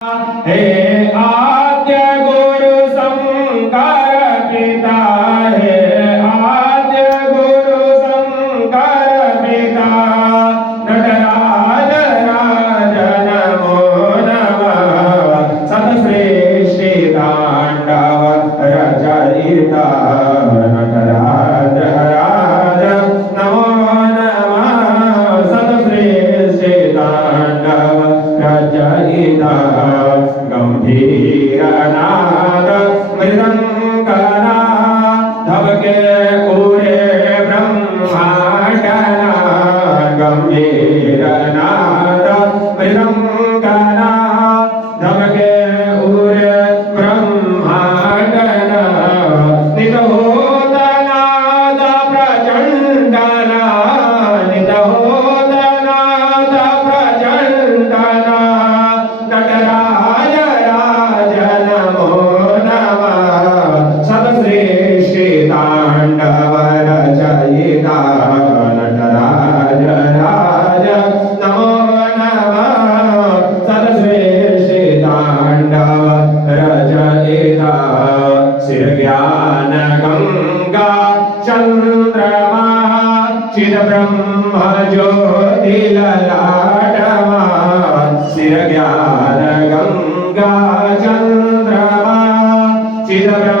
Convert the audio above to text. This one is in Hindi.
हे आद्य गुरु शंकर पिता, हे आद्य गुरु शंकर पिता, नटराज राज नमो नमः, सतसृष्टि तांडव रचयिता, नटराज राज नमो नमः, सतसृष्टि तांडव रचयिता, गंभीरनाद मृदंगनाद धबके पूरे ब्रह्मांडना, गंभीरनाद मृदंगनाद धबके पूरे ब्रह्मांडना, नितहोतनाद प्रचंडना, नितहोतनाद प्रचंडना, नटराज राज नमो नमः, सतसृष्टि तांडव रचयिता, नटराज राज नमो नमः, सतसृष्टि तांडव रचयिता, शिव ज्ञान गंगा चंद्रमा चिद ब्रह्म ज्योति ललाटमा, शिव ज्ञान गंगा चंद्रमा चिद ब्रह्म